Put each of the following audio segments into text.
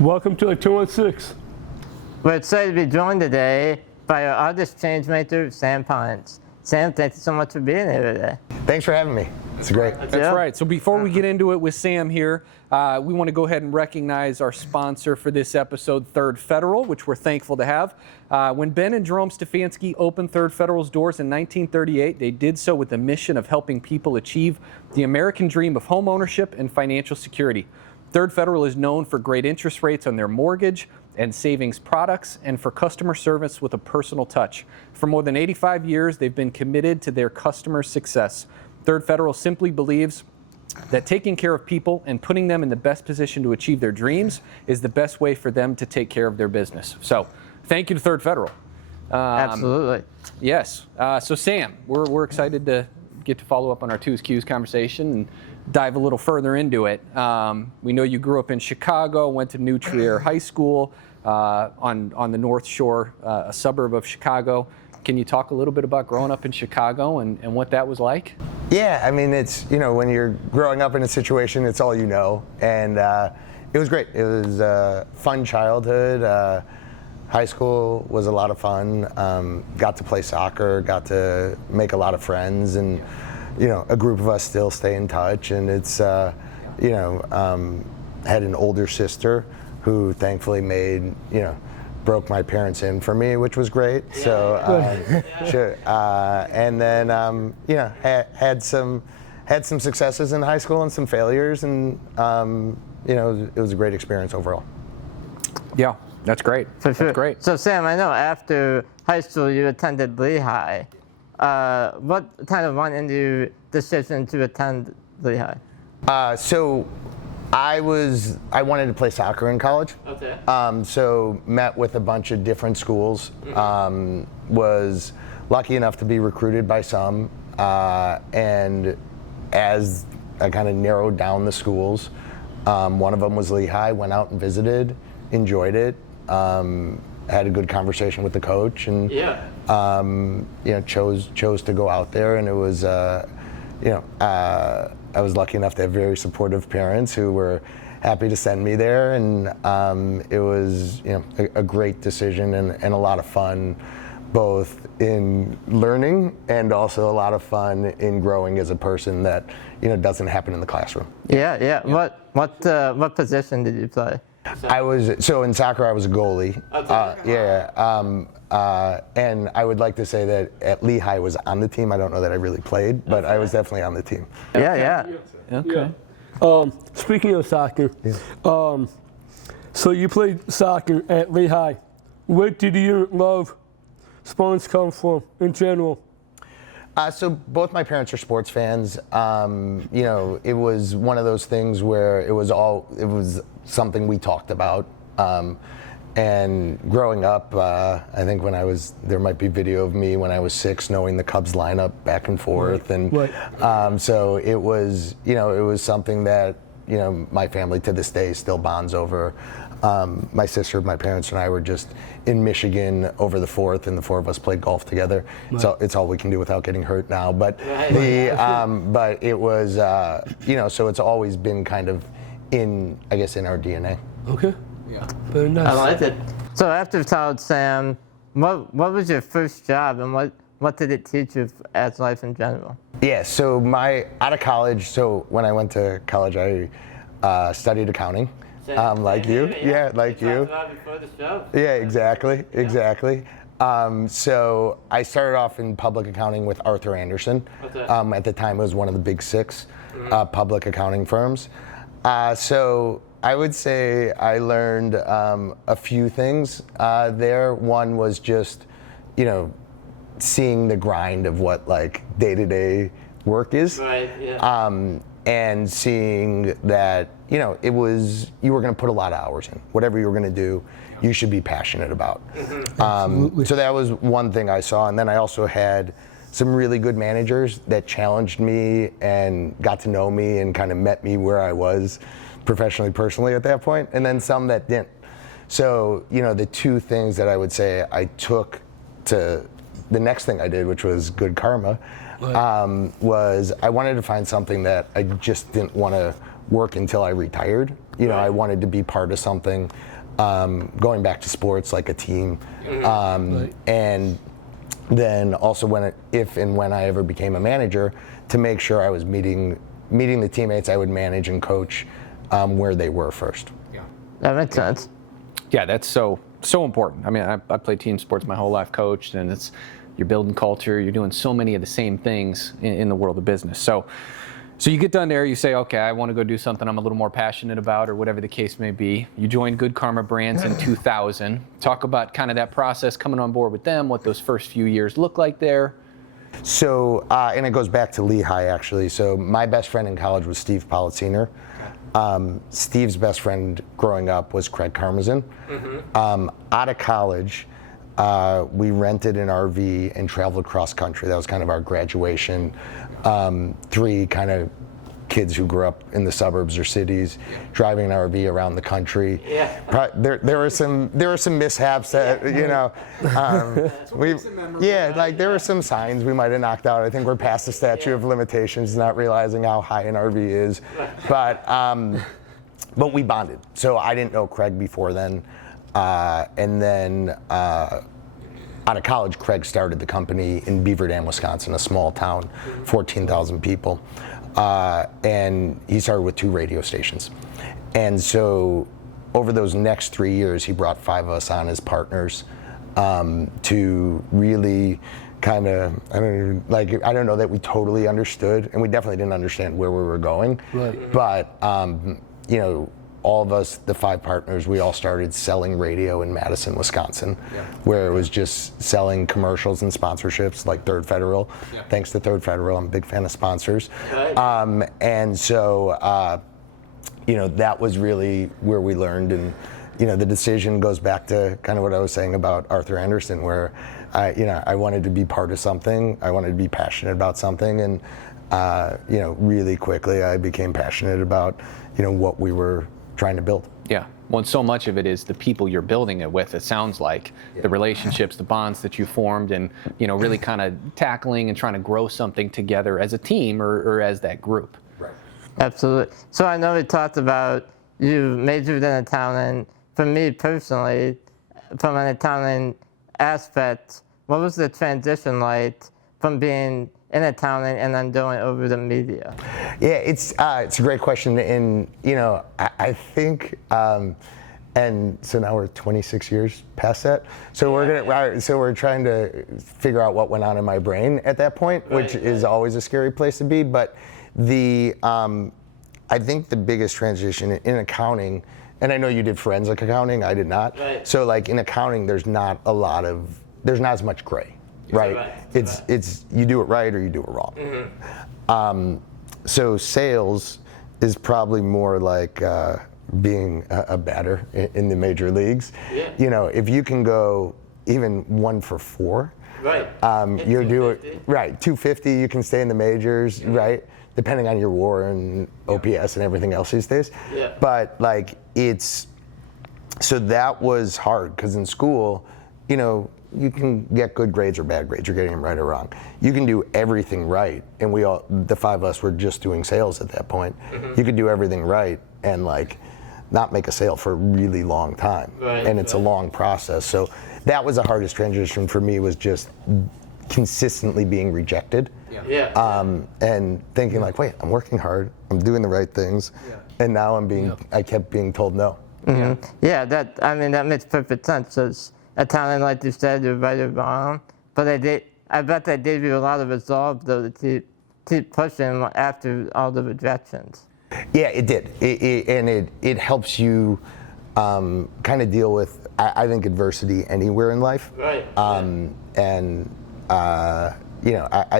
Welcome to the 216. We're excited to be joined today by our artist change maker, Sam Pines. Sam, thank you so much for being here today. Thanks for having me. It's great. That's right. So before we get into it with Sam here, we want to go ahead and recognize our sponsor for this episode, Third Federal, which we're thankful to have. When Ben and Jerome Stefanski opened Third Federal's doors in 1938, they did so with the mission of helping people achieve the American dream of home ownership and financial security. Third Federal is known for great interest rates on their mortgage and savings products and for customer service with a personal touch. For more than 85 years, they've been committed to their customers' success. Third Federal simply believes that taking care of people and putting them in the best position to achieve their dreams is the best way for them to take care of their business. So thank you to Third Federal. Absolutely. Yes. So Sam, we're excited to get to follow up on our Two's Q's conversation and dive a little further into it. We know you grew up in Chicago, went to New Trier High School on the North Shore, a suburb of Chicago. Can you talk a little bit about growing up in Chicago and what that was like? Yeah, I mean, it's, when you're growing up in a situation, it's all you know. And it was great. It was a fun childhood. High school was a lot of fun. Got to play soccer, got to make a lot of friends, and a group of us still stay in touch. And it's, had an older sister who thankfully broke my parents in for me, which was great. Yeah. So, sure. And then, had some successes in high school and some failures, and it was a great experience overall. Yeah, that's great. For sure. That's great. So Sam, I know after high school you attended Lehigh. What kind of went into your decision to attend Lehigh? So I wanted to play soccer in college. Okay. So met with a bunch of different schools. Was lucky enough to be recruited by some. And as I kind of narrowed down the schools, one of them was Lehigh. Went out and visited, enjoyed it. Had a good conversation with the coach, and chose to go out there. And it was I was lucky enough to have very supportive parents who were happy to send me there, and it was a great decision and a lot of fun, both in learning and also a lot of fun in growing as a person that doesn't happen in the classroom. Yeah. What position did you play? In soccer I was a goalie. And I would like to say that at Lehigh I was on the team. I don't know that I really played, but I was definitely on the team. Yeah. Okay. Speaking of soccer, so you played soccer at Lehigh. Where did your love sports come from in general? So both my parents are sports fans. It was one of those things where it was something we talked about. And growing up, I think there might be video of me when I was 6 knowing the Cubs lineup back and forth. Right. And so it was something that, my family to this day still bonds over. My sister, my parents, and I were just in Michigan over the 4th, and the 4 of us played golf together. Right. So it's all we can do without getting hurt now. But but it was, so it's always been kind of in our DNA. Okay. Yeah. Very nice. I like it. So after college, Sam, what was your first job, and what did it teach you as life in general? Yeah, so out of college, so when I went to college, I studied accounting, like you. Yeah, like you. Yeah, exactly. So I started off in public accounting with Arthur Andersen. Okay. At the time, it was one of the big 6 public accounting firms. So I would say I learned a few things there. One was just, seeing the grind of what day-to-day work is. Right. Yeah. And seeing that, you were going to put a lot of hours in. Whatever you were going to do, you should be passionate about. So that was one thing I saw. And then I also had some really good managers that challenged me and got to know me and kind of met me where I was professionally, personally at that point, and then some that didn't. So, the 2 things that I would say I took to the next thing I did, which was good karma, was I wanted to find something that I just didn't want to work until I retired. You know, I wanted to be part of something, going back to sports like a team, and then also if and when I ever became a manager, to make sure I was meeting the teammates I would manage and coach where they were first. That makes sense. Yeah, that's so important. I mean, I played team sports my whole life, coached, and you're building culture. You're doing so many of the same things in the world of business. So you get done there. You say, okay, I want to go do something I'm a little more passionate about, or whatever the case may be. You joined Good Karma Brands in 2000. Talk about kind of that process coming on board with them. What those first few years look like there. So, and it goes back to Lehigh, actually. So my best friend in college was Steve Politziner. Steve's best friend growing up was Craig Karmazin. Out of college, we rented an RV and traveled cross country. That was kind of our graduation. 3 kind of kids who grew up in the suburbs or cities, driving an RV around the country. There were some mishaps that like there were some signs we might have knocked out. I think we're past the statute of limitations, not realizing how high an RV is, but we bonded. So I didn't know Craig before then, and then out of college, Craig started the company in Beaver Dam, Wisconsin, a small town, 14,000 people. And he started with 2 radio stations. And so over those next 3 years, he brought 5 of us on as partners to really kind of, I don't know that we totally understood, and we definitely didn't understand where we were going. Right. But, all of us, the 5 partners, we all started selling radio in Madison, Wisconsin, where it was just selling commercials and sponsorships like Third Federal. Thanks to Third Federal, I'm a big fan of sponsors. And so, that was really where we learned. And, the decision goes back to kind of what I was saying about Arthur Anderson, where I wanted to be part of something. I wanted to be passionate about something. And, really quickly I became passionate about, what we were trying to build. Yeah. Well, and so much of it is the people you're building it with. It sounds like the relationships, the bonds that you formed, and really kind of tackling and trying to grow something together as a team or as that group. Right. Absolutely. So I know we talked about you majored in accounting. For me personally, from an accounting aspect, what was the transition like from being in accounting and then going over to media? Yeah, it's a great question, and I think, and so now we're 26 years past that. So we're trying to figure out what went on in my brain at that point, which is always a scary place to be. But I think the biggest transition in accounting, and I know you did forensic accounting, I did not. Right. So like in accounting, there's not as much gray. Right. It's you do it right or you do it wrong. So sales is probably more like being a batter in the major leagues. If you can go even 1 for 4, you're doing right. 250, you can stay in the majors, right? Depending on your WAR and OPS and everything else these days. But so that was hard because in school, you can get good grades or bad grades. You're getting them right or wrong. You can do everything right, and the 5 of us were just doing sales at that point. You could do everything right and not make a sale for a really long time, and it's a long process. So that was the hardest transition for me, was just consistently being rejected, and thinking wait, I'm working hard, I'm doing the right things, and now I kept being told no. That makes perfect sense. So accounting, like you said, you're right or wrong, but I bet that gave you a lot of resolve though to keep pushing after all the rejections. Yeah, it did. It helps you kind of deal with, I think, adversity anywhere in life. I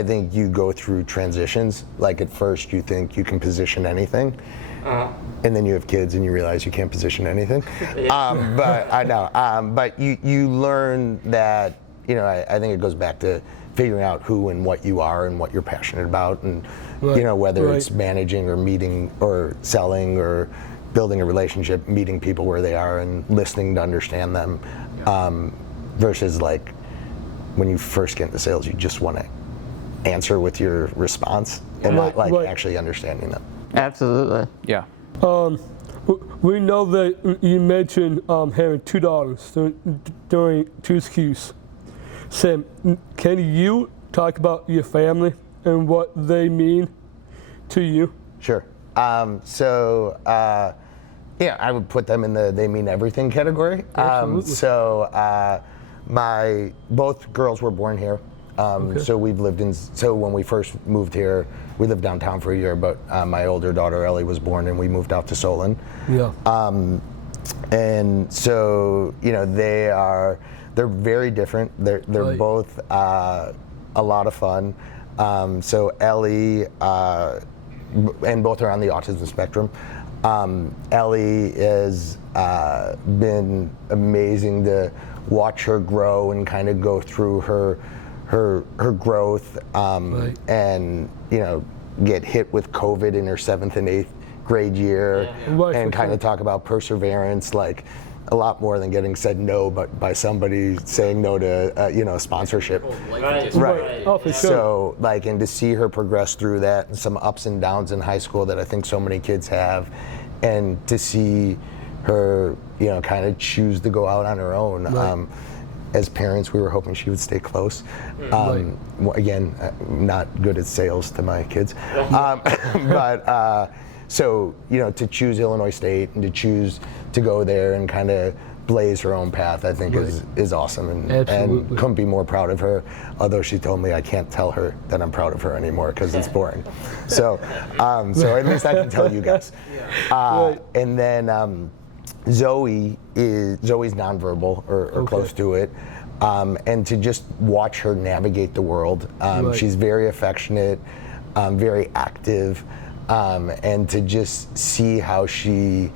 think you go through transitions. Like at first you think you can position anything. And then you have kids and you realize you can't position anything. But I know. But you learn that, I think it goes back to figuring out who and what you are and what you're passionate about, and whether it's managing or meeting or selling or building a relationship, meeting people where they are and listening to understand them, versus when you first get into sales, you just want to answer with your response and not actually understanding them. Absolutely. Yeah. We know that you mentioned having 2 daughters during 2Qs. Sam, can you talk about your family and what they mean to you? Sure. Yeah, I would put them in the they mean everything category. Absolutely. My both girls were born here. So we've lived so when we first moved here, we lived downtown for a year, but my older daughter Ellie was born and we moved out to Solon. Yeah. And so, they're very different. They're Right. both a lot of fun. So Ellie, and both are on the autism spectrum. Ellie has been amazing to watch her grow and kind of go through her growth, Right. and get hit with COVID in her 7th and 8th grade year, Right, and for kind sure. of talk about perseverance, like a lot more than getting said no, but by somebody saying no to a sponsorship. Right. Oh, for sure. So, and to see her progress through that and some ups and downs in high school that I think so many kids have, and to see her, kind of choose to go out on her own. Right. As parents, we were hoping she would stay close. Right. Again, not good at sales to my kids. So, to choose Illinois State and to choose to go there and kind of blaze her own path, I think is awesome, and Absolutely. couldn't be more proud of her. Although she told me I can't tell her that I'm proud of her anymore because it's boring. So at least I can tell you guys. Right. And then Zoe's nonverbal or Okay. close to it. And to just watch her navigate the world. Right. She's very affectionate, very active, and to just see how she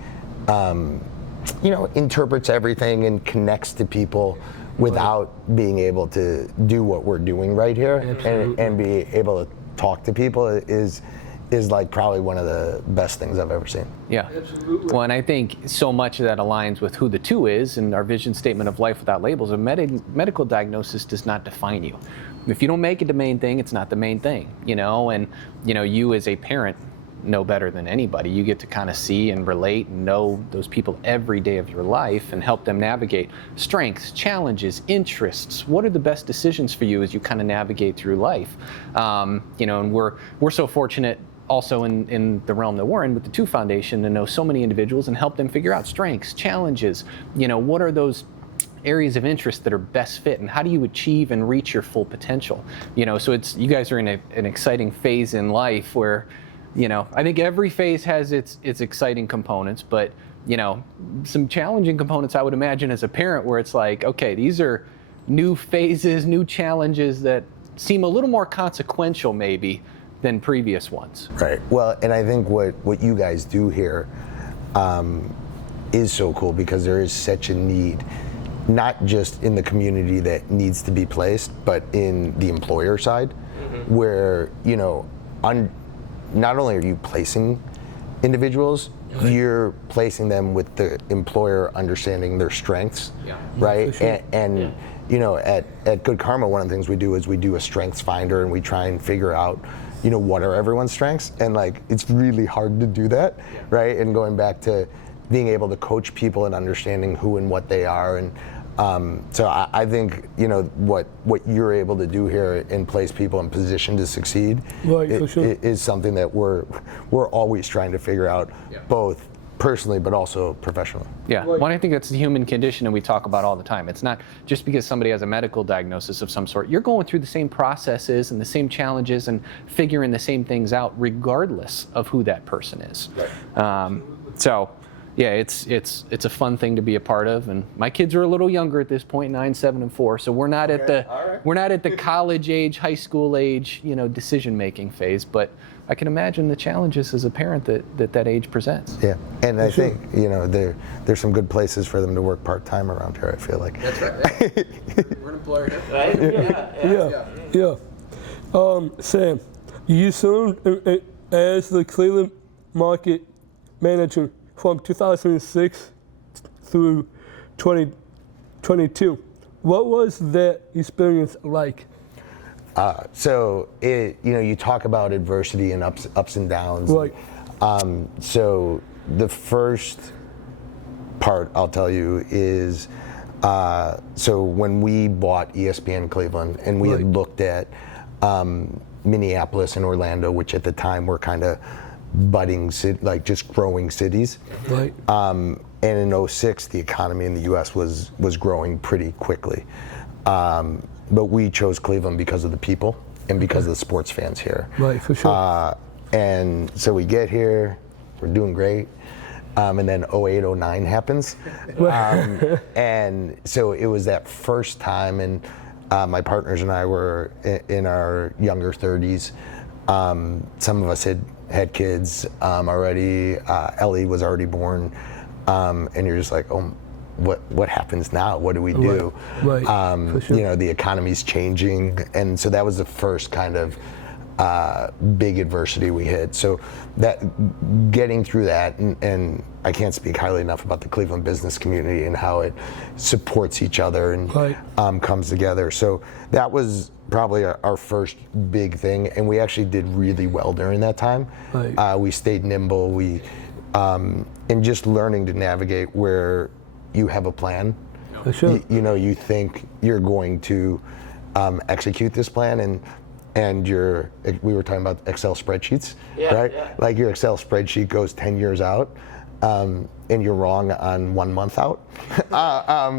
interprets everything and connects to people without being able to do what we're doing right here, and be able to talk to people is like probably one of the best things I've ever seen. Yeah. Absolutely. Well, and I think so much of that aligns with who the two is and our vision statement of life without labels. A medical diagnosis does not define you. If you don't make it the main thing, it's not the main thing, and you as a parent know better than anybody. You get to kind of see and relate and know those people every day of your life and help them navigate strengths, challenges, interests. What are the best decisions for you as you kind of navigate through life? And we're so fortunate also in the realm that we're in with the Two Foundation to know so many individuals and help them figure out strengths, challenges, what are those areas of interest that are best fit and how do you achieve and reach your full potential? So you guys are in an exciting phase in life where I think every phase has its exciting components, but some challenging components I would imagine as a parent where it's like, okay, these are new phases, new challenges that seem a little more consequential maybe than previous ones. Right. Well, and I think what you guys do here is so cool because there is such a need, not just in the community that needs to be placed, but in the employer side, where not only are you placing individuals, you're placing them with the employer understanding their strengths, right? For sure. And at Good Karma, one of the things we do is we do a strengths finder and we try and figure out, what are everyone's strengths? And it's really hard to do that, right? And going back to being able to coach people and understanding who and what they are. And so I think, what you're able to do here and place people in position to succeed Right, for sure. is something that we're always trying to figure out, both personally but also professionally. Yeah, well, I think that's the human condition and we talk about all the time. It's not just because somebody has a medical diagnosis of some sort. You're going through the same processes and the same challenges and figuring the same things out regardless of who that person is. Right. So, yeah, it's a fun thing to be a part of, and my kids are a little younger at this point, 9, 7, and 4. So we're not at the college age, high school age, decision making phase. But I can imagine the challenges as a parent that age presents. Yeah, and I think there's some good places for them to work part time around here. I feel like. That's right. We're an employer here. Right? Yeah. Sam, you served as the Cleveland market manager from 2006 through 2022. What was that experience like? So you talk about adversity and ups and downs. Right. So the first part I'll tell you is, so when we bought ESPN Cleveland and we had looked at Minneapolis and Orlando, which at the time were kind of budding, like just growing cities. Right. And in 06, the economy in the U.S. was growing pretty quickly. But we chose Cleveland because of the people and because of the sports fans here. Right, for sure. And so we get here, we're doing great. And then 08, 09 happens. And so it was that first time, and my partners and I were in our younger 30s. Some of us had kids already. Ellie was already born. And you're just like, oh, what happens now? What do we do? Right. For sure. You know, the economy's changing. And so that was the first kind of big adversity we hit. So that getting through that, and I can't speak highly enough about the Cleveland business community and how it supports each other and comes together. So that was probably our first big thing, and we actually did really well during that time. Right. We stayed nimble. And just learning to navigate where you have a plan. For sure. You know, you think you're going to execute this plan, and we were talking about Excel spreadsheets, right? Yeah. Like your Excel spreadsheet goes 10 years out, and you're wrong on 1 month out.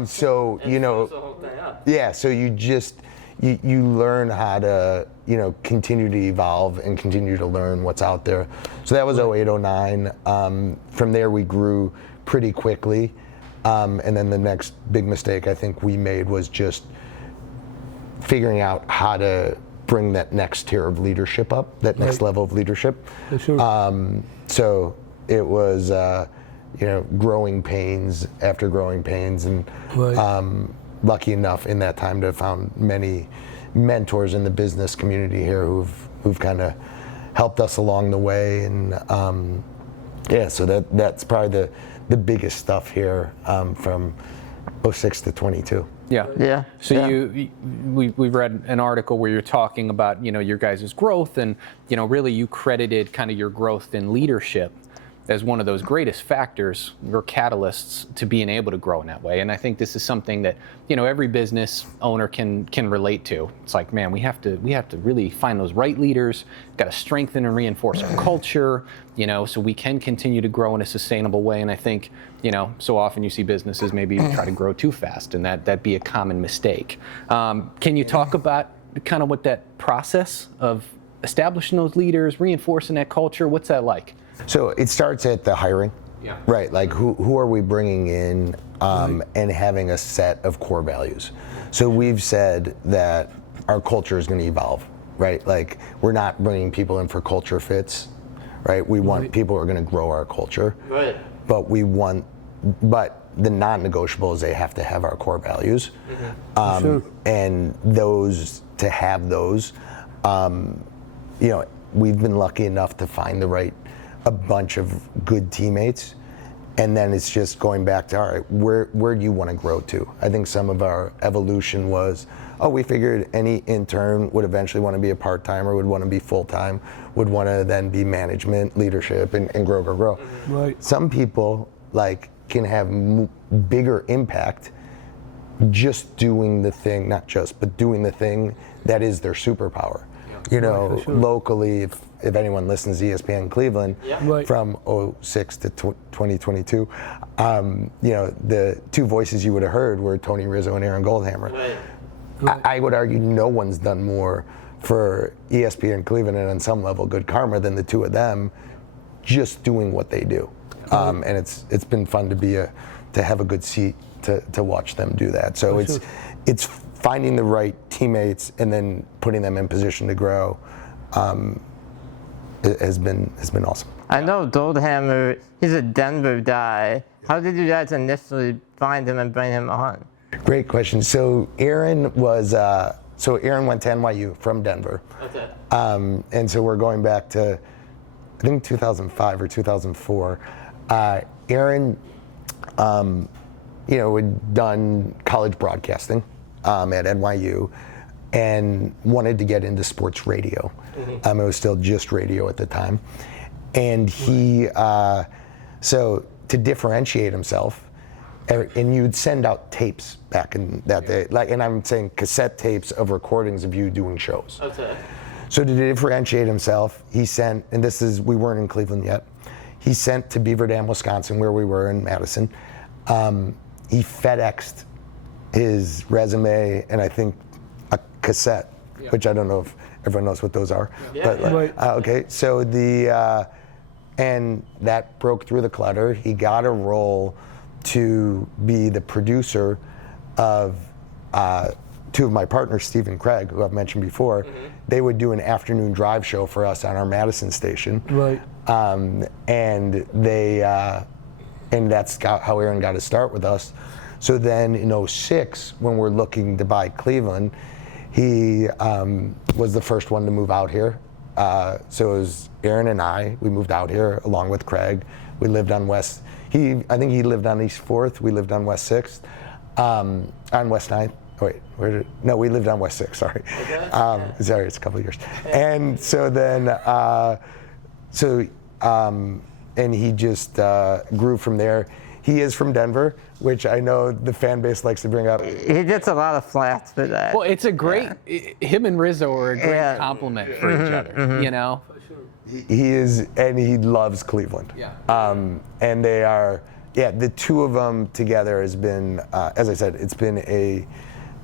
So you know, yeah. So you just you learn how to continue to evolve and continue to learn what's out there. So that was 08, 09. From there we grew pretty quickly, and then the next big mistake I think we made was just figuring out how to bring that next tier of leadership up, that next level of leadership. For sure. So it was, growing pains after growing pains, and lucky enough in that time to have found many mentors in the business community here who've kind of helped us along the way, and so that's probably the biggest stuff here from 06 to 22. Yeah. So we've read an article where you're talking about your guys' growth, and really you credited kind of your growth in leadership as one of those greatest factors or catalysts to being able to grow in that way. And I think this is something that every business owner can relate to. It's like, man, we have to really find those right leaders. Got to strengthen and reinforce our culture, so we can continue to grow in a sustainable way. And I think so often you see businesses maybe try to grow too fast, and that be a common mistake. Can you talk about kind of what that process of establishing those leaders, reinforcing that culture, what's that like? So it starts at the hiring, right? Like who are we bringing in, and having a set of core values. So we've said that our culture is going to evolve, right? Like we're not bringing people in for culture fits, right? We want people who are going to grow our culture, right? But the non-negotiables, they have to have our core values, and to have those, we've been lucky enough to find a bunch of good teammates, and then it's just going back to, all right, where do you want to grow to? I think some of our evolution was, we figured any intern would eventually want to be a part-timer, would want to be full-time, would want to then be management, leadership, and grow. Right. Some people can have bigger impact just doing the thing, but doing the thing that is their superpower. Locally, if anyone listens to ESPN Cleveland from 06 to 2022, the two voices you would have heard were Tony Rizzo and Aaron Goldhammer. I would argue no one's done more for ESPN Cleveland and on some level Good Karma than the two of them just doing what they do. And it's been fun to have a good seat to watch them do that. So it's finding the right teammates and then putting them in position to grow has been awesome. I know Goldhammer, he's a Denver guy. How did you guys initially find him and bring him on? Great question. So Aaron went to NYU from Denver. Okay. And so we're going back to, I think 2005 or 2004. Aaron, had done college broadcasting at NYU and wanted to get into sports radio. It was still just radio at the time. And he So to differentiate himself, and you'd send out tapes back in that day, like, and I'm saying cassette tapes of recordings of you doing shows. Okay. So to differentiate himself, he sent, and we weren't in Cleveland yet, he sent to Beaver Dam, Wisconsin, where we were in Madison. He FedExed his resume and I think a cassette, which I don't know if everyone knows what those are. Yeah. But, Right. okay, so and that broke through the clutter. He got a role to be the producer of two of my partners, Steve and Craig, who I've mentioned before. They would do an afternoon drive show for us on our Madison station. Right. And that's how Aaron got his start with us. So then in 2006, when we're looking to buy Cleveland, he was the first one to move out here. So it was Aaron and I, we moved out here along with Craig. We lived on West, I think he lived on East 4th, we lived on West 6th, on West 9th. Wait, we lived on West 6th, sorry. Okay. Sorry, it's a couple of years. And so then, and he just grew from there. He is from Denver, which I know the fan base likes to bring up. He gets a lot of flack for that. Well, it's a great. Him and Rizzo are a great Yeah. compliment for each other. You know. He is, and he loves Cleveland. Yeah. And they are, the two of them together has been, as I said, it's been a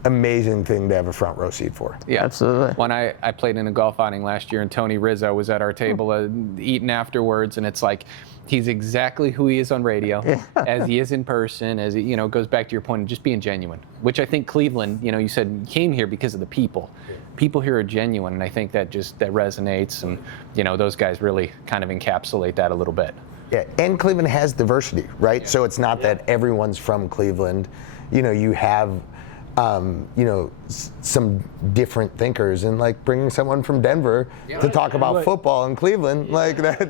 amazing thing to have a front row seat for. Yeah, Absolutely. When I played in a golf outing last year, and Tony Rizzo was at our table eating afterwards, and it's like he's exactly who he is on radio, as he is in person. As he, goes back to your point of just being genuine, which I think Cleveland. You said you came here because of the people. People here are genuine, and I think that resonates, and those guys really kind of encapsulate that a little bit. Yeah, and Cleveland has diversity, right? So it's not that everyone's from Cleveland. You have some different thinkers, and like bringing someone from Denver to talk about Right. football in Cleveland, like that's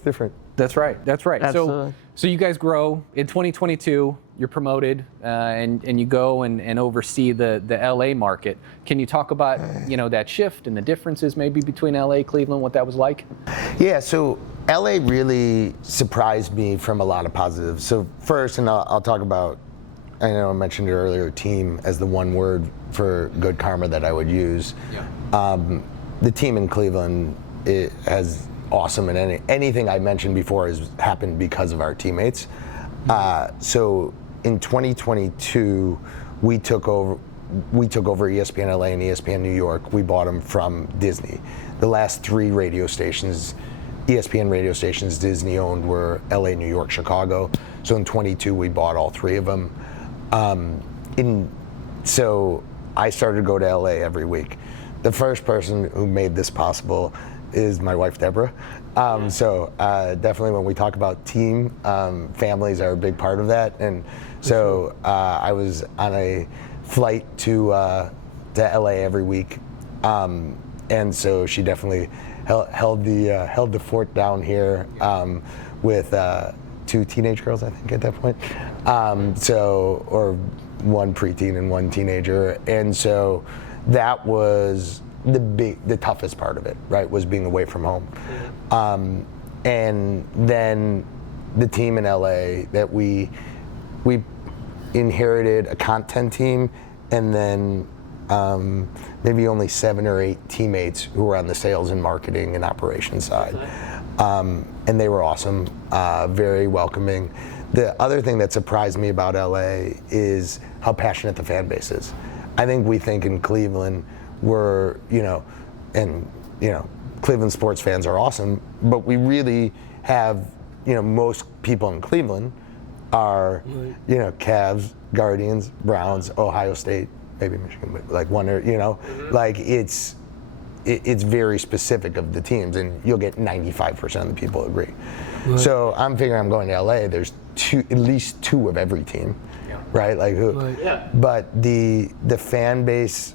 different. That's right. That's right. Absolutely. So you guys grow in 2022. You're promoted, and you go and oversee the LA market. Can you talk about that shift and the differences maybe between LA, Cleveland, what that was like? Yeah, so LA really surprised me from a lot of positives. So first, and I'll talk about, I know I mentioned it earlier, team as the one word for good karma that I would use. Yeah. The team in Cleveland has awesome, and anything I mentioned before has happened because of our teammates. So in 2022, we took over ESPN LA and ESPN New York. We bought them from Disney. The last three radio stations, ESPN radio stations Disney owned, were LA, New York, Chicago. So in 22, we bought all three of them. So I started to go to LA every week. The first person who made this possible is my wife, Deborah. So definitely when we talk about team, families are a big part of that. And so I was on a flight to LA every week. And so she definitely held the fort down here with two teenage girls, I think, at that point. Or one preteen and one teenager. And so that was the toughest part of it, right, was being away from home. And then the team in LA, that we inherited a content team, and then maybe only 7 or 8 teammates who were on the sales and marketing and operations side. And they were awesome, very welcoming. The other thing that surprised me about LA is how passionate the fan base is. I think we think in Cleveland we're, Cleveland sports fans are awesome, but we really have, most people in Cleveland are, Cavs, Guardians, Browns, Ohio State, maybe Michigan, but like one or, like it's very specific of the teams, and you'll get 95% of the people agree. Right. So I'm figuring I'm going to LA, there's at least 2 of every team, right? Like who? Right. Yeah. But the fan base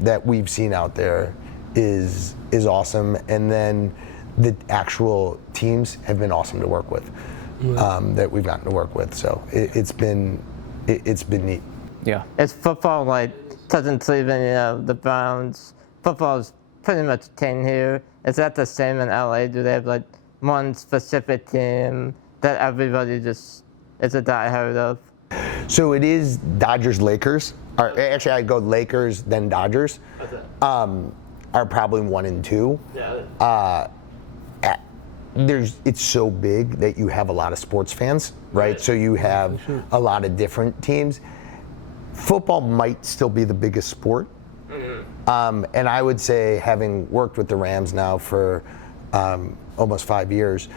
that we've seen out there is awesome, and then the actual teams have been awesome to work with, that we've gotten to work with. So it's been neat. Yeah. It's football like doesn't Cleveland, the Browns. Football is pretty much king here. Is that the same in LA? Do they have like one specific team that everybody just is a diehard of? So it is Dodgers Lakers. Or actually, I go Lakers then Dodgers. Are probably 1 and 2. It's so big that you have a lot of sports fans, right? So you have a lot of different teams. Football might still be the biggest sport. And I would say, having worked with the Rams now for almost 5 years,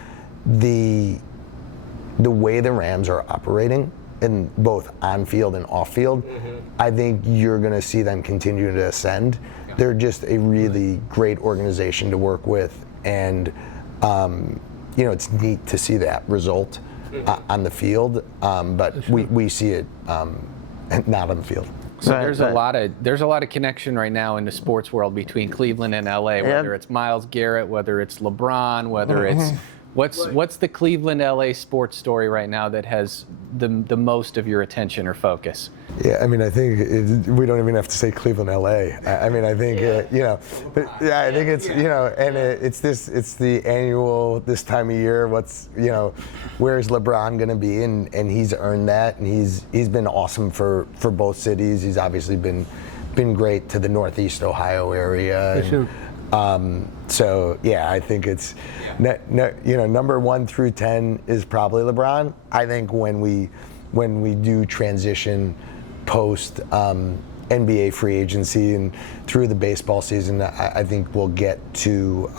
the way the Rams are operating, in both on field and off field, I think you're going to see them continue to ascend. They're just a really great organization to work with, and it's neat to see that result on the field. But we see it not on the field. So there's a lot of connection right now in the sports world between Cleveland and LA, whether it's Myles Garrett, whether it's LeBron, whether it's what's the Cleveland LA sports story right now that has the most of your attention or focus? Yeah, I mean, I think we don't even have to say Cleveland, LA. I mean, I think I think it's it's the annual this time of year. Where's LeBron going to be? And he's earned that, and he's been awesome for both cities. He's obviously been great to the Northeast Ohio area. For sure. So yeah, I think it's number 1 through 10 is probably LeBron. I think when we do transition post NBA free agency and through the baseball season, I think we'll get to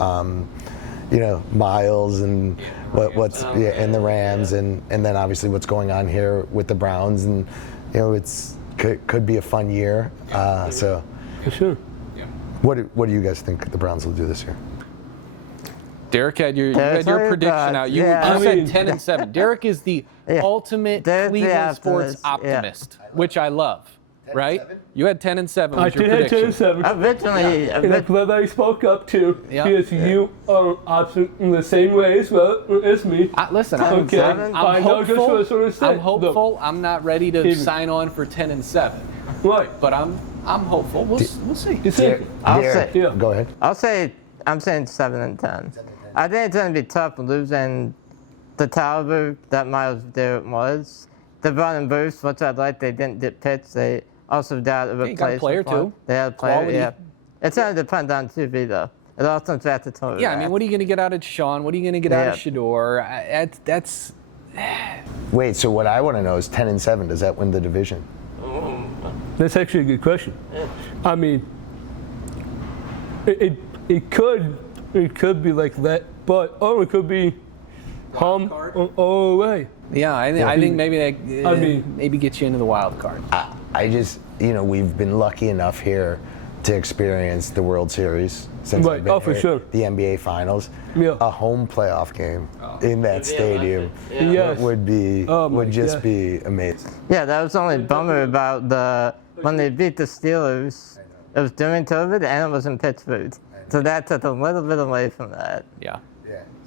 Miles and and the Rams and then obviously what's going on here with the Browns, and could be a fun year. So For sure. what do you guys think the Browns will do this year? Derek had your prediction out. You said 10 and 7. Derek is the ultimate Cleveland sports optimist, which I love. Right? You had 10 and 7. I Was your did have 10 and prediction. 7. Originally, And I'm glad that I spoke up too, Yeah. because you are opposite in the same way as well as me. Listen, Okay. I'm I know just hopeful. what I sort of said, I'm hopeful. I'm not ready to sign on for 10 and 7, Right. but I'm hopeful. We'll see. You see? I'll Derek, say- Yeah. Go ahead. I'm saying 7 and 10. I think it's going to be tough losing the caliber that Myles Garrett was. The Brown and Bruce, which I like, they didn't get pitched. They also got a you got a replacement. player, for him. too. They had a player, Quality. yeah. It's going to depend on TV, though. It also drafted Torrey. Yeah, I mean, what are you going to get out of Sean? What are you going to get out of Shador? That's Wait, so what I want to know is 10 and 7. Does that win the division? That's actually a good question. I mean, it could be like that, but it could be home all the way. yeah. I think maybe that maybe get you into the wild card. I just, we've been lucky enough here to experience the World Series since Right. I've been Oh, for here, sure. the NBA Finals. Yeah. A home playoff game in that stadium Yes. would just be amazing. Yeah, that was the only bummer about when they beat the Steelers. It was during COVID and it was in Pittsburgh. So that took a little bit away from that. Yeah.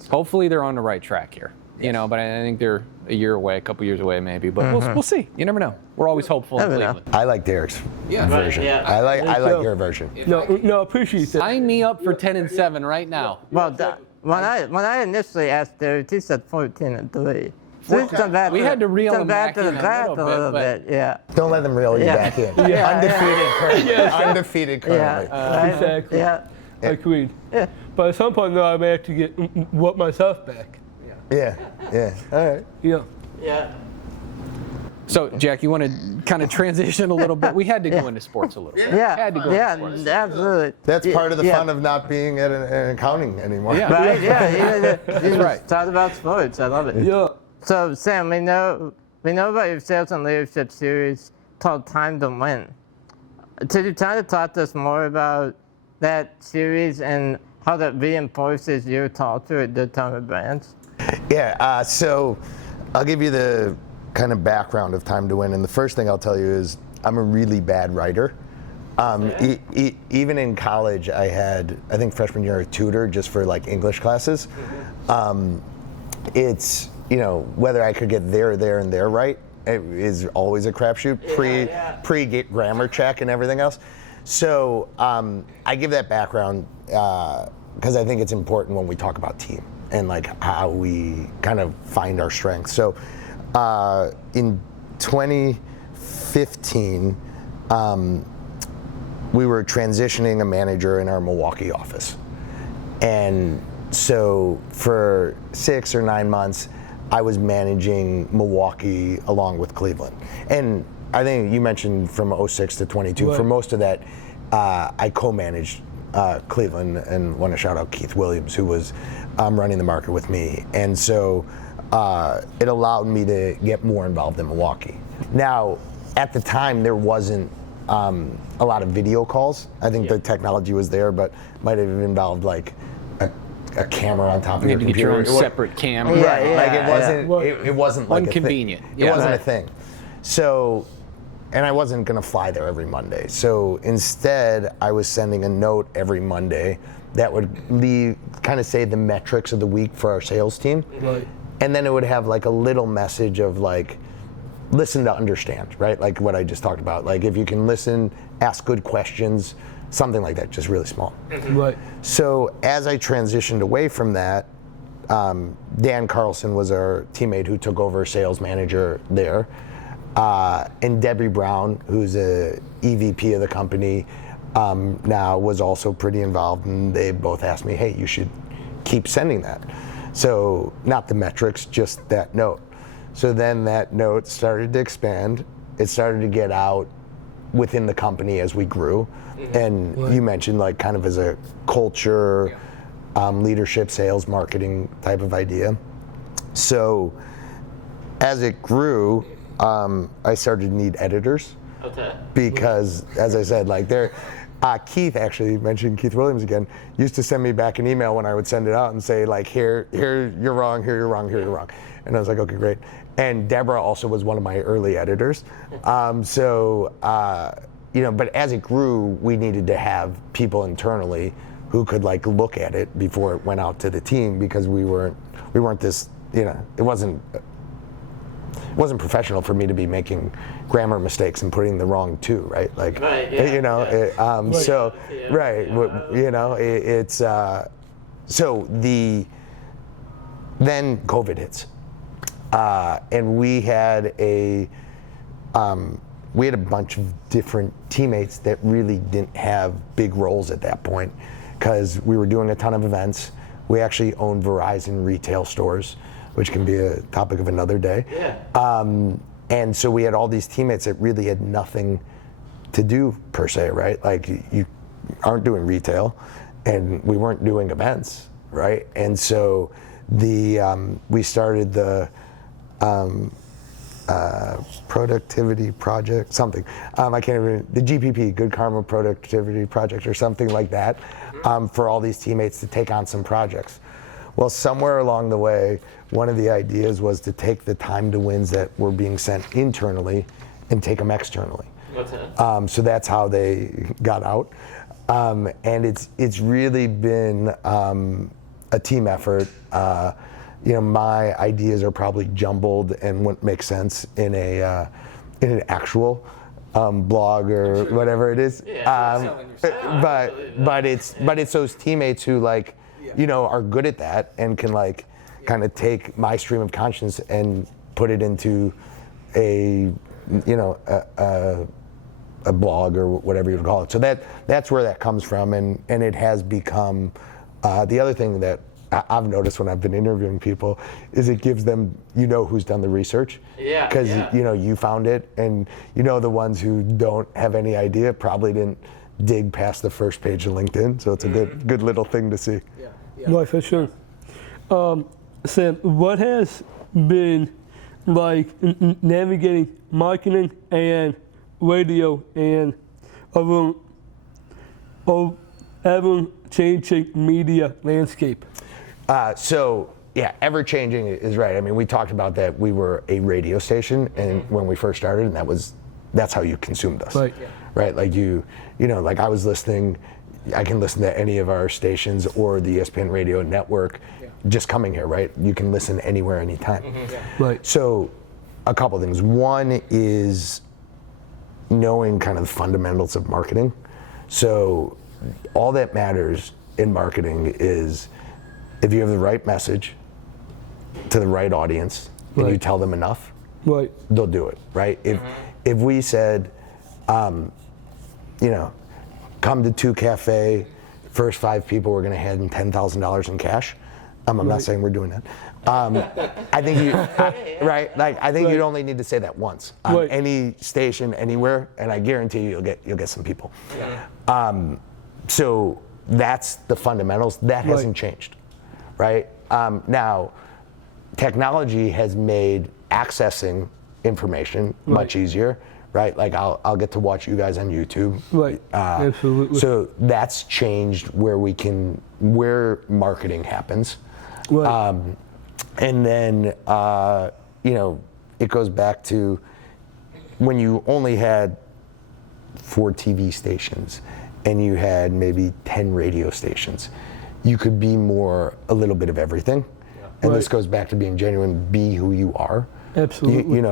Hopefully they're on the right track here. But I think they're a year away, a couple years away maybe. But we'll see. You never know. We're always hopeful in Never know. Cleveland. I like Derek's version. yeah. I like so. your version. No, appreciate that. Sign me up for 10 and 7 right now. Well, when I initially asked Derek, he said 14 and 3. So he's come back We had to reel him back to the in a back little a little bit, bit. Yeah. Don't let them reel you Yeah. back in. Yeah, Undefeated currently. Undefeated Yeah. currently. Exactly. Yeah. Agreed. Yeah. But at some point, though, I may have to get what myself back. Yeah. All right. Yeah. Yeah. So, Jack, you want to kind of transition a little bit? We had to go into sports a little bit. Yeah. Had to go Yeah. into sports. Absolutely. That's part of the Yeah. fun of not being at an accounting anymore. Yeah. Right. Yeah. You right. talk about sports. I love it. Yeah. So, Sam, we know about your sales and leadership series called Time to Win. Could you kind of talk to us more about that series and how that reinforces your culture at Good Time Brands? Yeah, so I'll give you the kind of background of Time to Win. And the first thing I'll tell you is I'm a really bad writer. Even in college, I had, I think freshman year, a tutor just for like English classes. It's, whether I could get there, and there right is always a crapshoot, pre grammar check and everything else. So I give that background because I think it's important when we talk about team. and like how we kind of find our strengths. So in 2015, we were transitioning a manager in our Milwaukee office. And so for 6 or 9 months, I was managing Milwaukee along with Cleveland. And I think you mentioned from 06 to 22, Right. for most of that, I co-managed Cleveland, and want to shout out Keith Williams, who was running the market with me. And so it allowed me to get more involved in Milwaukee. Now, at the time, there wasn't a lot of video calls. I think the technology was there, but might have involved like a camera on top of You your had to get computer. your own It wa- separate camera. Yeah, Right, like yeah, it wasn't. yeah. It wasn't like Inconvenient, A thing. yeah. It wasn't Right. a thing. So, and I wasn't gonna fly there every Monday. So instead, I was sending a note every Monday that would kind of say the metrics of the week for our sales team, Right. and then it would have like a little message of like, listen to understand, right? Like what I just talked about. Like if you can listen, ask good questions, something like that, just really small. Right. So as I transitioned away from that, Dan Carlson was our teammate who took over sales manager there. And Debbie Brown, who's a EVP of the company now, was also pretty involved, and they both asked me, hey, you should keep sending that. So not the metrics, just that note. So then that note started to expand. It started to get out within the company as we grew. And you mentioned like kind of as a culture, leadership, sales, marketing type of idea. So as it grew, I started to need editors. Okay. Because as I said, like Keith actually mentioned Keith Williams again, used to send me back an email when I would send it out and say like, here you're wrong, here you're wrong, here you're wrong. And I was like, okay, great. And Deborah also was one of my early editors. But as it grew, we needed to have people internally who could like look at it before it went out to the team, because we weren't this, it wasn't professional for me to be making grammar mistakes and putting the wrong two, right? Like, Right, yeah, so, Yeah. right, then COVID hits. And we had a bunch of different teammates that really didn't have big roles at that point, because we were doing a ton of events. We actually owned Verizon retail stores, which can be a topic of another day. Yeah. And so we had all these teammates that really had nothing to do per se, right? Like you aren't doing retail, and we weren't doing events, right? And so we started the productivity project, something. I can't even, the GPP, Good Karma Productivity Project, or something like that, for all these teammates to take on some projects. Well, somewhere along the way, one of the ideas was to take the time to wins that were being sent internally and take them externally. Okay. So that's how they got out. And it's really been a team effort. My ideas are probably jumbled and wouldn't make sense in an actual blog or whatever it is. But it's those teammates who like, are good at that and can like kind of take my stream of conscience and put it into a blog or whatever you would call it. So that's where that comes from, and it has become the other thing that I've noticed when I've been interviewing people is it gives them, who's done the research. Yeah. Because, you found it, and the ones who don't have any idea probably didn't dig past the first page of LinkedIn. So it's a good little thing to see. Right, for sure. Sam, what has been like navigating marketing and radio and ever-changing media landscape? Ever changing is right. I mean, we talked about that. We were a radio station, and when we first started, and that's how you consumed us. Right. Right. Like like I was listening. I can listen to any of our stations or the ESPN radio network. Just coming here, right? You can listen anywhere, anytime. Right. So, a couple things. One is knowing kind of the fundamentals of marketing. So, all that matters in marketing is if you have the right message to the right audience and you Right. tell them enough, Right. they'll do it, right? If we said, come to 2 Cafe, first 5 people we're going to hand them $10,000 in cash. I'm not saying we're doing that. I think right? Like I think you'd only need to say that once on Right. any station anywhere, and I guarantee you'll get some people. So that's the fundamentals. That hasn't changed, right? Now, technology has made accessing information much easier, right? Like I'll get to watch you guys on YouTube. Right. Absolutely. So that's changed where marketing happens. Right. And then, it goes back to when you only had 4 TV stations and you had maybe 10 radio stations, you could be a little bit of everything. And this Right. goes back to being genuine, be who you are. Absolutely.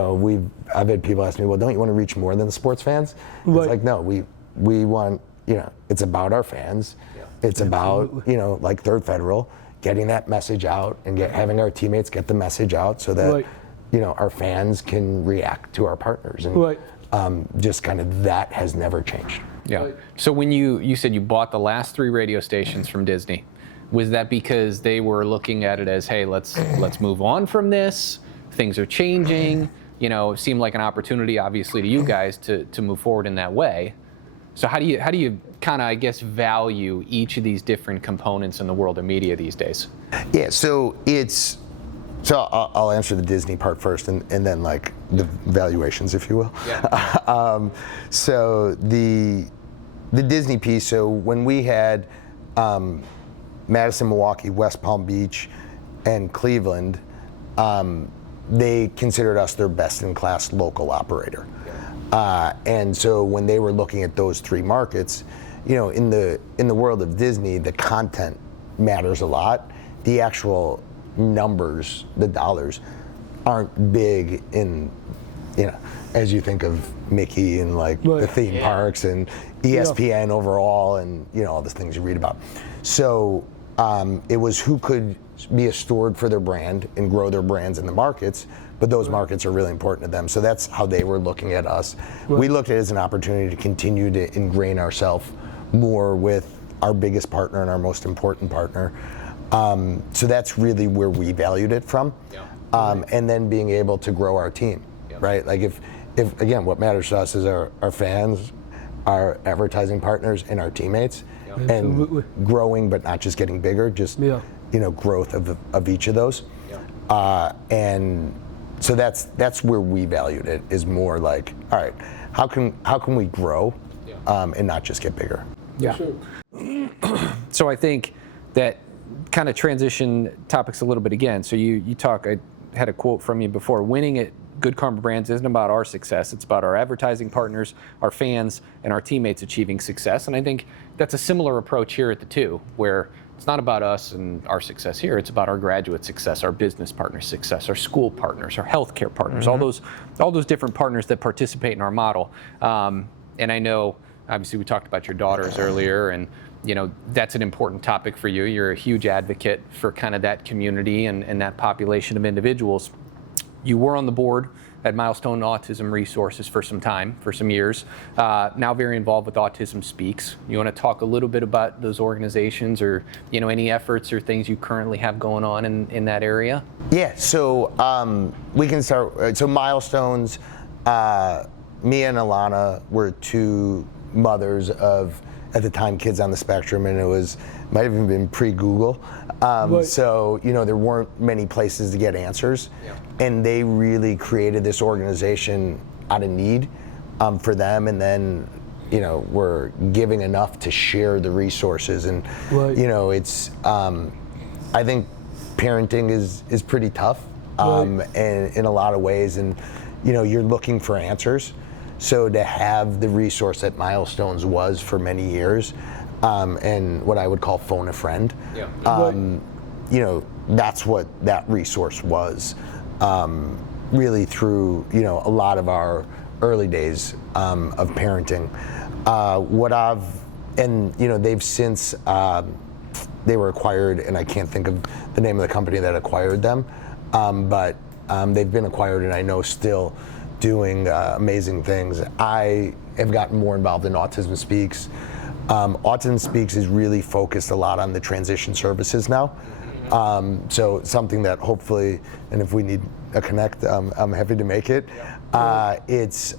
I've had people ask me, well, don't you want to reach more than the sports fans? Right. It's like, no, we want, it's about our fans. It's about, like Third Federal, getting that message out and having our teammates get the message out so that, Right. Our fans can react to our partners. And Right. just kind of that has never changed. Yeah. Right. So when you said you bought the last 3 radio stations from Disney, was that because they were looking at it as, hey, let's move on from this? Things are changing. It seemed like an opportunity, obviously, to you guys to move forward in that way. So how do you kind of, I guess, value each of these different components in the world of media these days? Yeah, so I'll answer the Disney part first and then like the valuations, if you will. Yeah. So the Disney piece, so when we had Madison, Milwaukee, West Palm Beach, and Cleveland, they considered us their best-in-class local operator. And so when they were looking at those 3 markets, in the world of Disney, the content matters a lot. The actual numbers, the dollars, aren't big in, as you think of Mickey and like the Right. theme parks and ESPN overall and all the things you read about. So it was who could be a steward for their brand and grow their brands in the markets, but those markets are really important to them. So that's how they were looking at us. We looked at it as an opportunity to continue to ingrain ourselves more with our biggest partner and our most important partner. So that's really where we valued it from. And then being able to grow our team, right? Like if again, what matters to us is our fans, our advertising partners, and our teammates. Absolutely. And growing, but not just getting bigger, just growth of each of those. And so that's where we valued it, is more like, all right, how can we grow and not just get bigger? Yeah. So I think that kind of transition topics a little bit again. So you talk, I had a quote from you before, winning at Good Karma Brands isn't about our success, it's about our advertising partners, our fans, and our teammates achieving success. And I think that's a similar approach here at the 2, where it's not about us and our success here, it's about our graduate success, our business partners' success, our school partners, our healthcare partners, all those different partners that participate in our model. And I know, obviously we talked about your daughters earlier, and that's an important topic for you. You're a huge advocate for kind of that community and that population of individuals. You were on the board at Milestone Autism Resources for some time, for some years, now very involved with Autism Speaks. You want to talk a little bit about those organizations, or any efforts or things you currently have going on in that area? Yeah, so we can start. So Milestones, Mia and Alana were 2 mothers of, at the time, kids on the spectrum, and might have even been pre-Google. Right. So, there weren't many places to get answers. And they really created this organization out of need for them, and then, were giving enough to share the resources. And, Right. it's, I think parenting is pretty tough and in a lot of ways, and, you're looking for answers. So to have the resource that Milestones was for many years, and what I would call phone a friend, that's what that resource was, really through a lot of our early days of parenting. They've since they were acquired, and I can't think of the name of the company that acquired them, but they've been acquired, and I know still doing amazing things. I have gotten more involved in Autism Speaks. Autism Speaks is really focused a lot on the transition services now. So something that hopefully, and if we need a connect, I'm happy to make it. It's,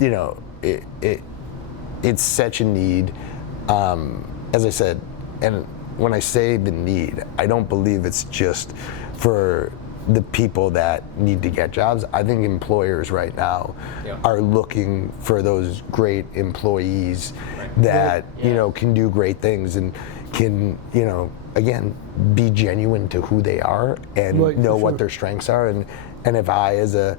you know, it's such a need. As I said, and when I say the need, I don't believe it's just for the people that need to get jobs. I think employers right now are looking for those great employees that, you know, can do great things and can, you know, again, be genuine to who they are and know what their strengths are. And if I, as a,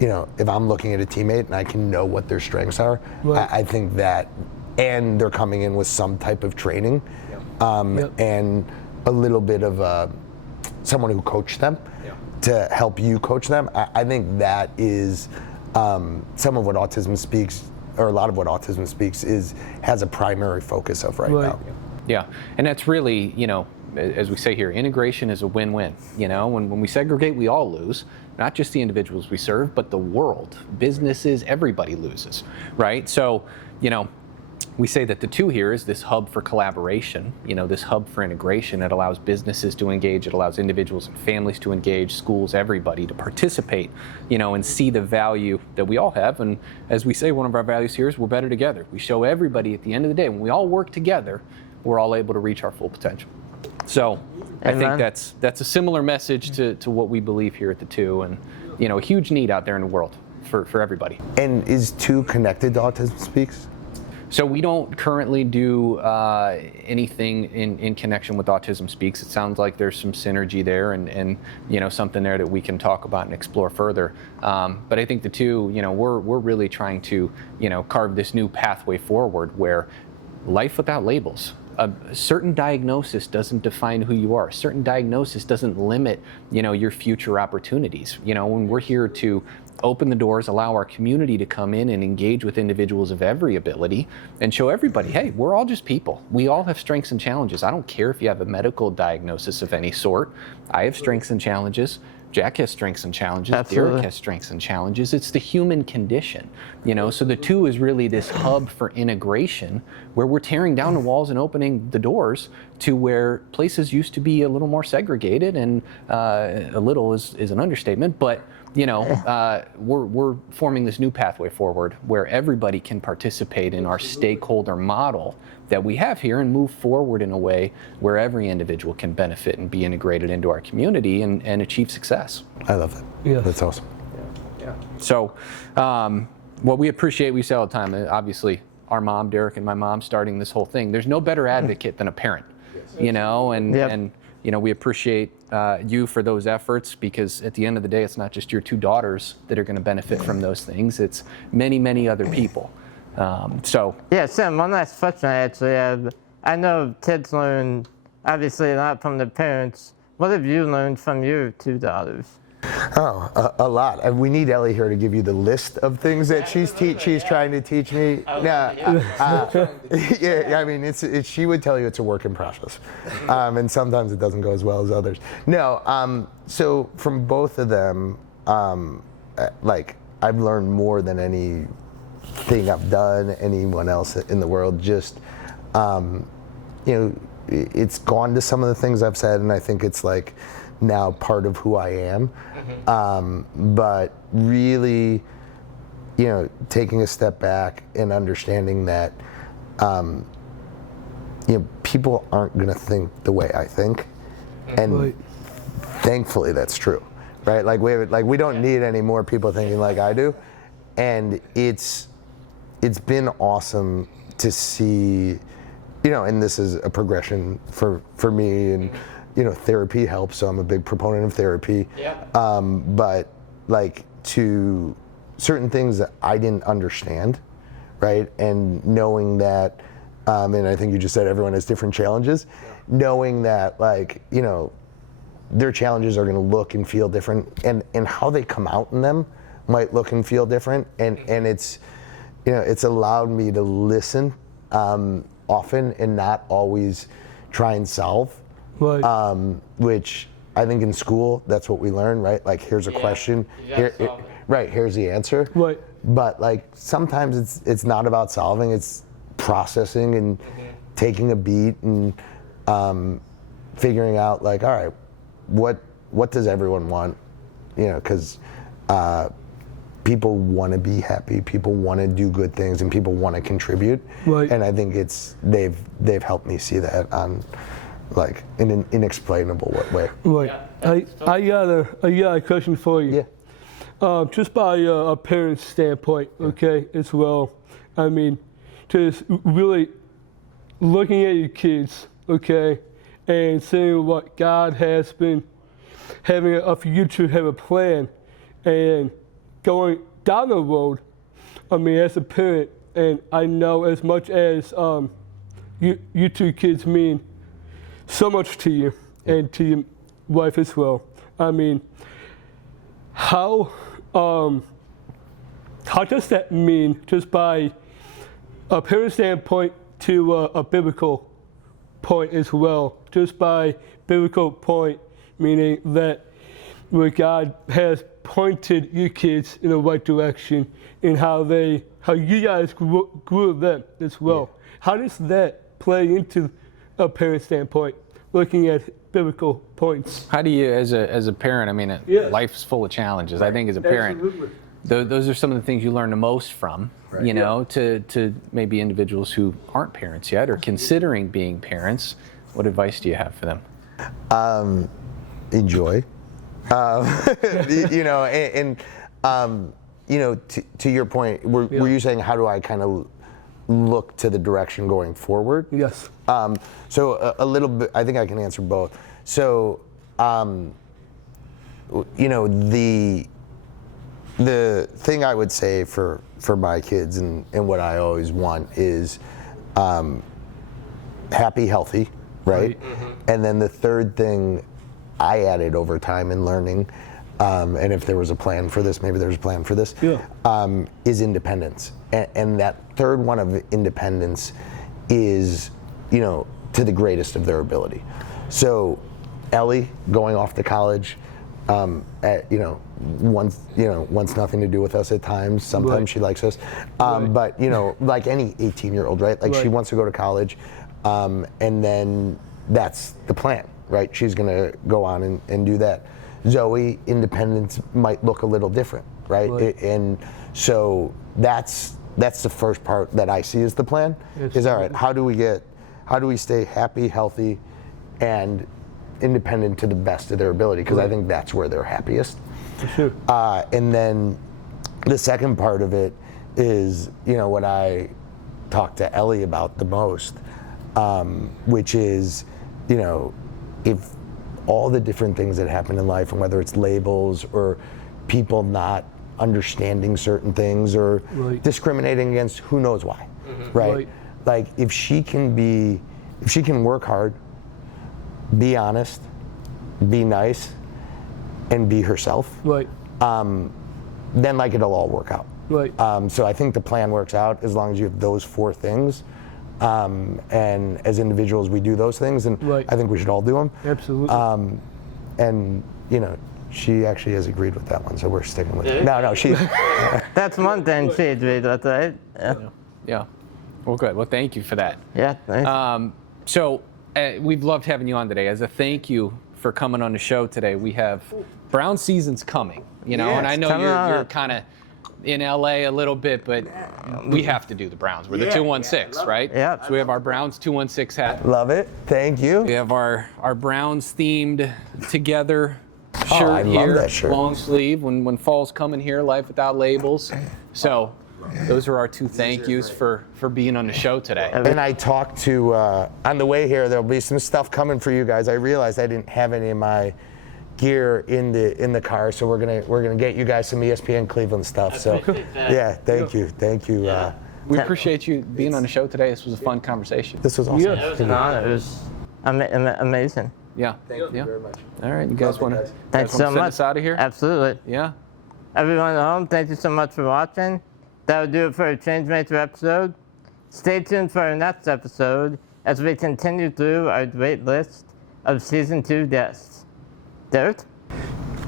you know, if I'm looking at a teammate and I can know what their strengths are, I think that, and they're coming in with some type of training and a little bit of someone who coached them to help you coach them. I think that is some of what Autism Speaks, or a lot of what Autism Speaks has a primary focus of right now. Yeah, and that's really, you know, as we say here, integration is a win-win. You know, when we segregate, we all lose, not just the individuals we serve, but the world, businesses, everybody loses, right? So, you know, we say that the two here is this hub for collaboration, you know, this hub for integration. It allows businesses to engage, it allows individuals and families to engage, schools, everybody to participate, you know, and see the value that we all have. And as we say, one of our values here is we're better together. We show everybody at the end of the day, when we all work together, we're all able to reach our full potential. So I think that's a similar message to what we believe here at the Two, and, you know, a huge need out there in the world for everybody. And is Two connected to Autism Speaks? So we don't currently do anything in connection with Autism Speaks. It sounds like there's some synergy there, and you know, something there that we can talk about and explore further. But I think the Two, you know, we're really trying to, you know, carve this new pathway forward where life without labels. A certain diagnosis doesn't define who you are. A certain diagnosis doesn't limit, you know, your future opportunities. You know, when we're here to open the doors, allow our community to come in and engage with individuals of every ability and show everybody, hey, we're all just people. We all have strengths and challenges. I don't care if you have a medical diagnosis of any sort. I have strengths and challenges. Jack has strengths and challenges. Absolutely. Derek has strengths and challenges. It's the human condition, you know. So the Two is really this hub for integration, where we're tearing down the walls and opening the doors to where places used to be a little more segregated, and a little is an understatement, but you know, we're forming this new pathway forward where everybody can participate in our stakeholder model that we have here and move forward in a way where every individual can benefit and be integrated into our community and achieve success. I love that. Yeah. That's awesome. Yeah. So what we appreciate, we say all the time, obviously our mom, Derek, and my mom starting this whole thing, there's no better advocate than a parent, you know, and you know, we appreciate you for those efforts, because at the end of the day, it's not just your two daughters that are going to benefit from those things. It's many, many other people. So yeah, Sam, one last question I actually have. I know kids learn, obviously, a lot from the parents. What have you learned from your two daughters? Oh, a lot. We need Ellie here to give you the list of things that she's trying to teach me. Yeah, I mean, she would tell you it's a work in process, and sometimes it doesn't go as well as others. No, so from both of them, like, I've learned more than anything I've done, anyone else in the world. Just, you know, it's gone to some of the things I've said, and I think it's like now part of who I am. But really, you know, taking a step back and understanding that, you know, people aren't going to think the way I think, and thankfully that's true, right? Like we don't need any more people thinking like I do, and it's been awesome to see, you know, and this is a progression for me, and you know, therapy helps, so I'm a big proponent of therapy. But like, to certain things that I didn't understand, right? And knowing that, and I think you just said everyone has different challenges, knowing that, like, you know, their challenges are gonna look and feel different, and how they come out in them might look and feel different. And it's, you know, it's allowed me to listen often and not always try and solve. Right. Which I think in school, that's what we learn, right? Like, here's a question, right, here's the answer. Right. But like, sometimes it's not about solving, it's processing and taking a beat and figuring out, like, all right, what does everyone want? You know, because people want to be happy, people want to do good things, and people want to contribute. Right. And I think they've helped me see that on, like, in an inexplainable way. Right. I got a question for you. Yeah. Just by a parent's standpoint, okay, as well. I mean, just really looking at your kids, okay, and seeing what God has been having for you to have a plan and going down the road. I mean, as a parent, and I know as much as you two kids mean so much to you and to your wife as well. I mean, how does that mean, just by a parent standpoint to a biblical point as well? Just by biblical point, meaning that where God has pointed your kids in the right direction, and how you guys grew them as well. Yeah. How does that play into a parent standpoint, looking at biblical points? How do you, as a parent, I mean, Yes. life's full of challenges. I think as a parent, Absolutely. those are some of the things you learn the most from, you know, to maybe individuals who aren't parents yet or considering being parents. What advice do you have for them? Enjoy. You know, and you know, to your point, were you saying, how do I kind of look to the direction going forward? Yes. So a little bit, I think I can answer both. So, you know, the thing I would say for my kids and what I always want is happy, healthy, right? And then the third thing I added over time in learning, and if there was a plan for this, maybe there's a plan for this, is independence. And that third one of independence is, you know, to the greatest of their ability. So Ellie going off to college, wants nothing to do with us at times. Sometimes Right. she likes us, but you know, like any 18-year-old, right? Like, she Right. wants to go to college, and then that's the plan, right? She's gonna go on and do that. Zoe, independence might look a little different, right? Right. And so that's the first part that I see as the plan. Is, all right, how do we stay happy, healthy, and independent to the best of their ability? Because I think that's where they're happiest. For sure. And then the second part of it is, you know, what I talk to Ellie about the most, which is, you know, if all the different things that happen in life, and whether it's labels or people not understanding certain things or Right. discriminating against who knows why, right? Right. Like, if she can work hard, be honest, be nice, and be herself, Right. then, like, it'll all work out. Right. So I think the plan works out as long as you have those four things. And as individuals, we do those things, and Right. I think we should all do them. Absolutely. And, you know, she actually has agreed with that one, so we're sticking with it. No, she. That's one thing she agreed with, right? Yeah. Well, good. Well, thank you for that. Yeah. Nice. So we've loved having you on today. As a thank you for coming on the show today, we have Brown season's coming, you know, Yeah, and I it's know coming you're up. kind of in LA a little bit, but we have to do the Browns. We're the 216, right? Yeah. So we have our Browns 216 hat. Love it. Thank you. We have our Browns themed together shirt I love here, that shirt. long sleeve. When fall's coming here, Life Without Labels. So those are our two thank yous for being on the show today. And I talked to, on the way here, there'll be some stuff coming for you guys. I realized I didn't have any of my gear in the car, so we're gonna get you guys some ESPN Cleveland stuff. So yeah, thank you. We appreciate you being on the show today. This was a fun conversation. This was awesome. Yes. It was an honor. It was amazing. Yeah. Thank you very much. All right, you guys want to Thanks so send much. us out of here? Absolutely. Yeah. Everyone at home, thank you so much for watching. That will do it for a Changemaker episode. Stay tuned for our next episode as we continue through our great list of Season 2 guests. Derek?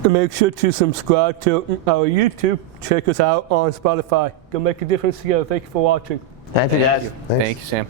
And make sure to subscribe to our YouTube. Check us out on Spotify. Go make a difference together. Thank you for watching. Thank you, guys. Thank you, Sam.